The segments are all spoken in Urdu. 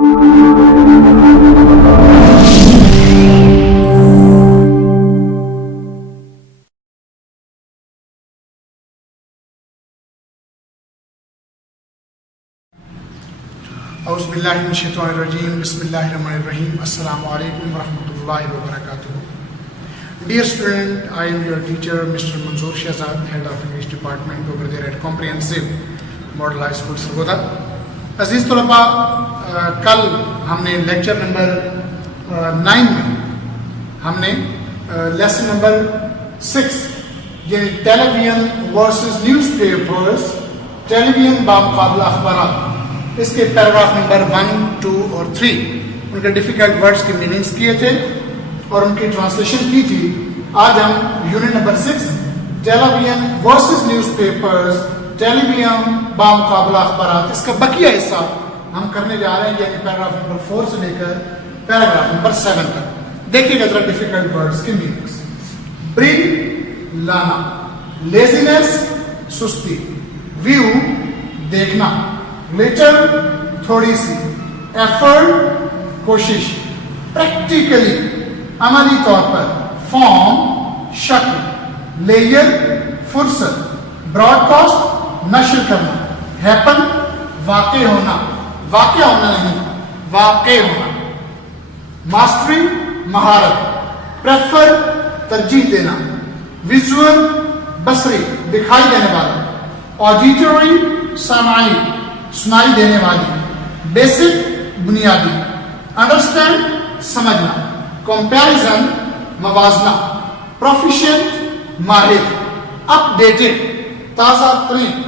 اعوذ باللہ من الشیطان الرجیم بسم اللہ الرحمن الرحیم السلام علیکم ورحمۃ اللہ وبرکاتہ. Dear student, I am your teacher Mr. Manzoor Shahzad, Head of English Department over there at Comprehensive Model High School Sargodha. عزیز طلباء، کل ہم نے لیکچر نمبر 9 میں ہم نے لیسن نمبر 6 یعنی ٹیلی ویژن ورسز نیوز پیپرز، ٹیلی ویژن بامقابلہ اخبارات، اس کے پیراگراف نمبر 1, 2 اور 3 ان کے ڈیفیکلٹ ورڈز کی میننگز کیے تھے اور ان کی ٹرانسلیشن کی تھی. آج ہم یونٹ نمبر 6 ٹیلی ویژن ورسز نیوز پیپرز، ٹیلی ویژن بامقابلہ اخبارات، اس کا بقیہ حصہ ہم کرنے جا رہے ہیں، یعنی پیراگراف نمبر 4 سے لے کر پیراگراف نمبر 7 تک. دیکھیے گا ذرا ڈیفیکلٹ ورڈز کی میننگز. برنگ لانا، لیزینس سستی، ویو دیکھنا، لٹل تھوڑی سی، ایفرٹ کوشش، پریکٹیکلی عملی طور پر، فارم شکل، لیئر فرصت، براڈ کاسٹ نشر کرنا، ہیپن واقع ہونا، واقع ہونا نہیں واقع ہونا، ماسٹری مہارت، پریفر ترجیح دینا، ویژول بصری دکھائی دینے والا، آڈیٹری سماعی سنائی دینے والی، بیسک بنیادی، انڈرسٹینڈ سمجھنا، کمپیریزن موازنہ، پروفیشینٹ ماہر، اپ ڈیٹڈ تازہ ترین،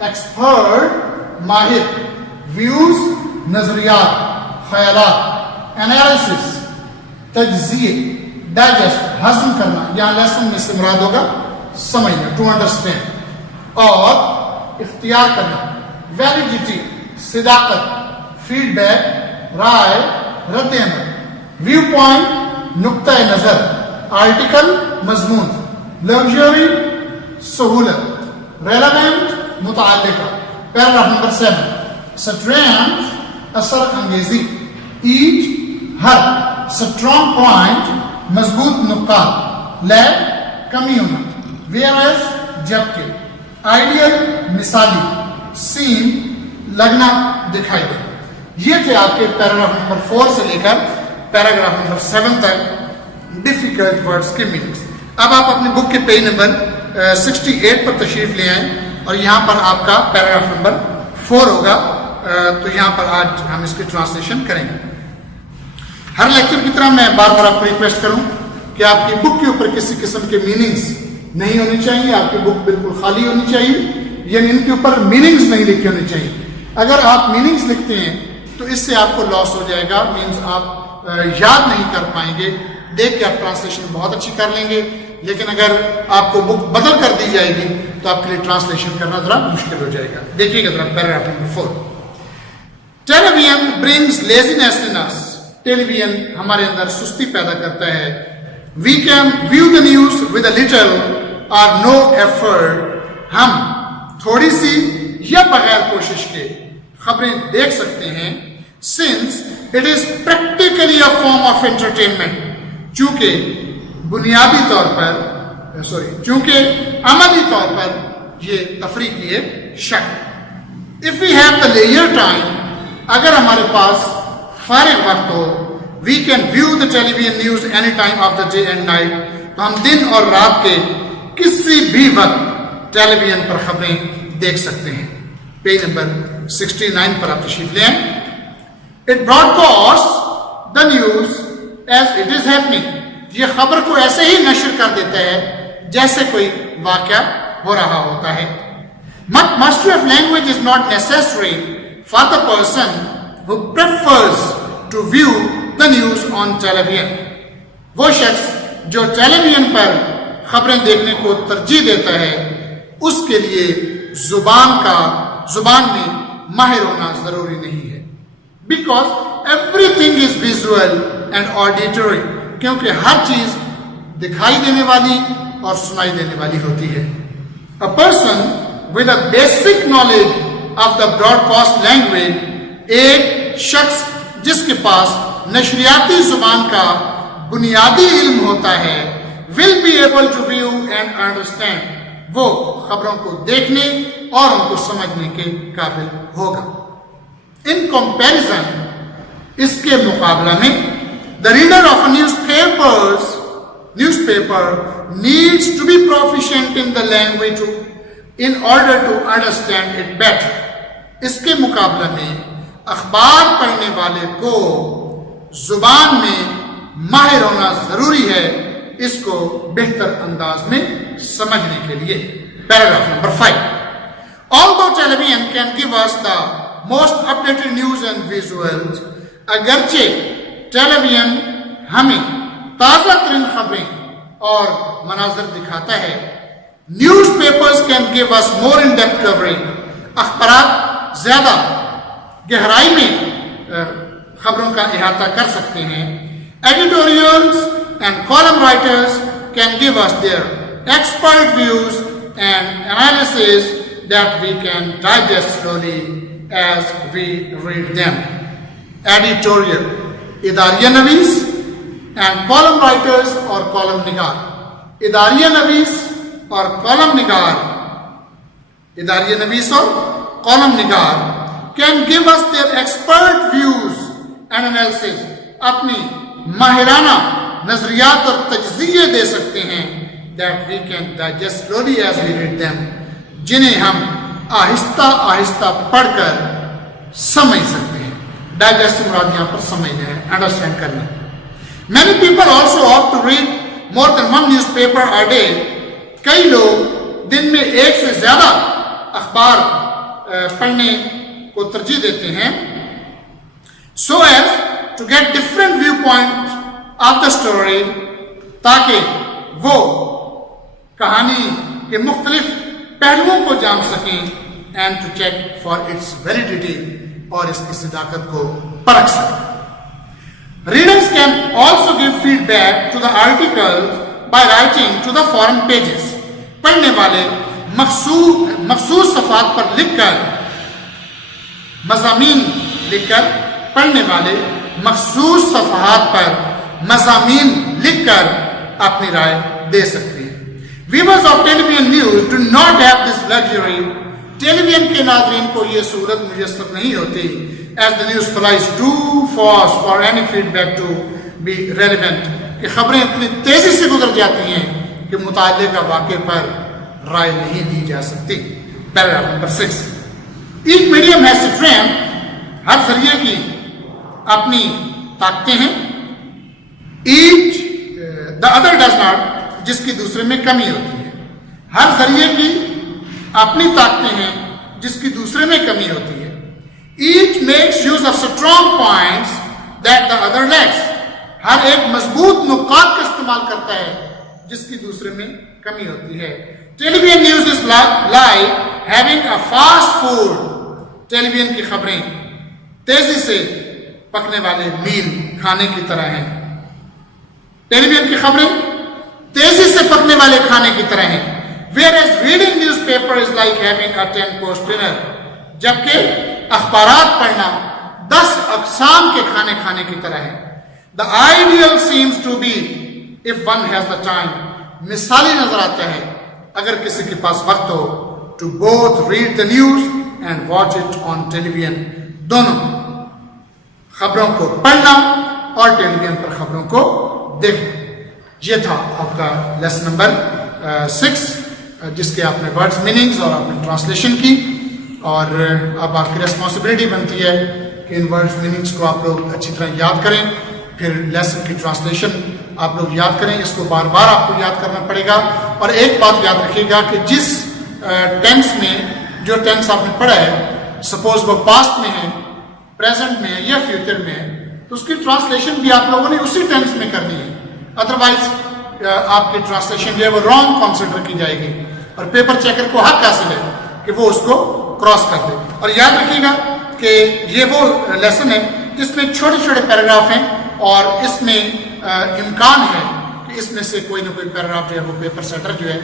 ایکسپرٹ ماہر، ویوز نظریات خیالات، انالیسس تجزیے، ڈائجسٹ ہضم کرنا، یہاں لیسن میں سے مراد ہوگا سمجھنا، ٹو انڈرسٹینڈ، اور اختیار کرنا، ویلیڈیٹی صداقت، فیڈ بیک رائے رد عمل، ویو پوائنٹ نقطۂ نظر، آرٹیکل مضمون، لگژری سہولت، ریلیونٹ متعلقہ. پیراگراف نمبر 7 اسٹرینتھ اثر انگیزی، ایچ ہر، اسٹرانگ پوائنٹ مضبوط نقاط، لیک کمی ہونا، ویئرز جبکہ، آئیڈیل مثالی، سین لگنا دکھائی دے. یہ تھے آپ کے پیراگراف نمبر 4 سے لے کر پیراگراف نمبر 7 تک ڈیفیکلٹ ورڈز کے میننگز. اب آپ اپنی بک کے پیج نمبر 68 پر تشریف لے آئیں اور یہاں پر آپ کا پیراگراف نمبر 4 ہوگا. تو یہاں پر آج ہم اس کی ٹرانسلیشن کریں گے. ہر لیکچر کی طرح میں بار بار آپ کو ریکویسٹ کروں کہ آپ کی بک کے اوپر کسی قسم کے میننگز نہیں ہونی چاہیے. آپ کی بک بالکل خالی ہونی چاہیے، یعنی ان کے اوپر میننگز نہیں لکھے ہونے چاہیے. اگر آپ میننگز لکھتے ہیں تو اس سے آپ کو لاس ہو جائے گا، مینز آپ یاد نہیں کر پائیں گے. دیکھ کے آپ ٹرانسلیشن بہت اچھی کر لیں گے، لیکن اگر آپ کو بک بدل کر دی جائے گی تو آپ کے لیے ٹرانسلیشن کرنا ذرا مشکل ہو جائے گا. دیکھیے گا ذرا paragraph number 4. Television brings laziness in us, television ہمارے اندر سستی پیدا کرتا ہے. We can view the news with a little or no effort, ہم تھوڑی سی یا بغیر کوشش کے خبریں دیکھ سکتے ہیں. Since it is practically a form of entertainment, چونکہ بنیادی طور پر چونکہ عملی طور پر یہ تفریح کی ایک شکل. اف وی ہیو دا لیئر ٹائم، اگر ہمارے پاس فارغ وقت ہو، we can view the television news any time of the day and night, تو ہم دن اور رات کے کسی بھی وقت ٹیلی ویژن پر خبریں دیکھ سکتے ہیں. پیج نمبر 69 پر آپ تشریف لیں. It broadcast the news as it is happening, یہ خبر کو ایسے ہی نشر کر دیتا ہے جیسے کوئی واقعہ ہو رہا ہوتا ہے. Mastery of language is not necessary for the person who prefers to view the news on television. وہ شخص جو ٹیلی ویژن پر خبریں دیکھنے کو ترجیح دیتا ہے، اس کے لیے زبان میں ماہر ہونا ضروری نہیں ہے. Because everything is visual and auditory، کیونکہ ہر چیز دکھائی دینے والی اور سنائی دینے والی ہوتی ہے. A person with a basic knowledge of the broadcast language، ایک شخص جس کے پاس نشریاتی زبان کا بنیادی علم ہوتا ہے will be able to view and understand. وہ خبروں کو دیکھنے اور ان کو سمجھنے کے قابل ہوگا. In comparison, اس کے مقابلہ میں the reader of a newspaper needs to be proficient in the language in order to understand it better. اس کے مقابلہ میں اخبار پڑھنے والے کو زبان میں ماہر ہونا ضروری ہے اس کو بہتر انداز میں سمجھنے کے لیے. Paragraph number 5. Although television can give us the most updated news and visuals, اگرچہ ٹیلی ویژن ہمیں تازہ ترین خبریں اور مناظر دکھاتا ہے. Newspapers can give us more in depth coverage. اخبارات زیادہ گہرائی میں خبروں کا احاطہ کر سکتے ہیں. Editorials and column writers can give us their expert views and analyses that we can digest slowly as we read them. Editorial اداریہ نویس اینڈ کالم رائٹرز اور کالم نگار. اداریہ نویس اور کالم نگار اداریہ نویس اور کالم نگار can give us their expert views and analysis. اپنی ماہرانہ نظریات اور تجزیے دے سکتے ہیں that we can digest slowly as we read them, جنہیں ہم آہستہ آہستہ پڑھ کر سمجھ سکتے ہیں. ڈائجسٹ مراد یہاں پر سمجھنا ہے, انڈرسٹینڈ کرنا. Many people also opt to read more than one newspaper a day. کئی لوگ دن میں ایک سے زیادہ اخبار پڑھنے کو ترجیح دیتے ہیں so as to get different viewpoints of the story, تاکہ وہ کہانی کے مختلف پہلوؤں کو جان سکیں and to check for its validity, اور اس کی صداقت کو پرکھ سکیں. Readers can also give feedback to the article by writing to the forum pages. پڑھنے والے مخصوص صفحات پر لکھ کر مضامین پڑھنے والے مخصوص صفحات پر مضامین لکھ کر اپنی رائے دے سکتے ہیں. Viewers of television news do not have this luxury. Television کے ناظرین کو یہ سہولت میسر نہیں ہوتی. As the news flies too fast for any feedback to be relevant. کہ خبریں اتنی تیزی سے گزر جاتی ہیں کہ متعلقہ واقعے پر رائے نہیں دی جا سکتی. Paragraph number 6. Each medium has strength. ہر ذریعے کی اپنی طاقتیں ہیں. Each the other does not. جس کی دوسرے میں کمی ہوتی ہے. ہر ذریعے کی اپنی طاقتیں ہیں جس کی دوسرے میں کمی ہوتی ہے. Each makes use of strong points that the other lacks. ہر ایک مضبوط نقاط کا استعمال کرتا ہے جس کی دوسرے میں کمی ہوتی ہے. Television news is like having a fast food. Television کی خبریں تیزی سے پکنے والے میل کھانے کی طرح ہیں. ٹیلی ویژن کی خبریں تیزی سے پکنے والے کھانے کی طرح ہیں. Whereas reading newspaper is like having a 10-course dinner. جبکہ اخبارات پڑھنا 10 اقسام کے کھانے کھانے کی طرح ہے. The ideal seems to be if one has the time. مثالی نظر آتا ہے اگر کسی کے پاس وقت ہو to both read the news and watch it on television. دونوں خبروں کو پڑھنا اور ٹیلی ویژن پر خبروں کو دیکھنا. یہ تھا آپ کا لیسن نمبر 6 جس کے آپ نے ورڈز میننگز اور آپ نے ٹرانسلیشن کی. اور اب آپ کی ریسپانسبلٹی بنتی ہے کہ ان ورڈز میننگز کو آپ لوگ اچھی طرح یاد کریں. پھر لیسن کی ٹرانسلیشن آپ لوگ یاد کریں. اس کو بار بار آپ کو یاد کرنا پڑے گا. اور ایک بات یاد رکھیے گا کہ جس ٹینس میں جو ٹینس آپ نے پڑھا ہے, سپوز وہ پاسٹ میں ہے, پریزنٹ میں ہے یا فیوچر میں ہے, تو اس کی ٹرانسلیشن بھی آپ لوگوں نے اسی ٹینس میں کرنی ہے. ادروائز آپ کی ٹرانسلیشن جو ہے وہ رانگ کنسیڈر کی جائے گی اور پیپر چیکر کو حق حاصل ہے کہ وہ اس کو کراس کر دے. اور یاد رکھیے گا کہ یہ وہ لیسن ہے جس میں چھوٹے چھوٹے پیراگراف ہیں اور اس میں امکان ہے کہ اس میں سے کوئی نہ کوئی پیراگراف جو ہے وہ پیپر سیٹر جو ہے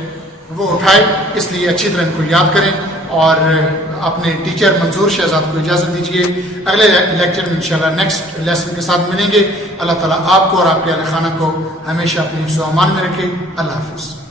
وہ اٹھائے. اس لیے اچھی طرح ان کو یاد کریں اور اپنے ٹیچر منظور شہزاد کو اجازت دیجیے. اگلے لیکچر میں انشاءاللہ نیکسٹ لیسن کے ساتھ ملیں گے. اللہ تعالیٰ آپ کو اور آپ کے اہل خانہ کو ہمیشہ اپنی حفظ و امان میں رکھے. اللہ حافظ.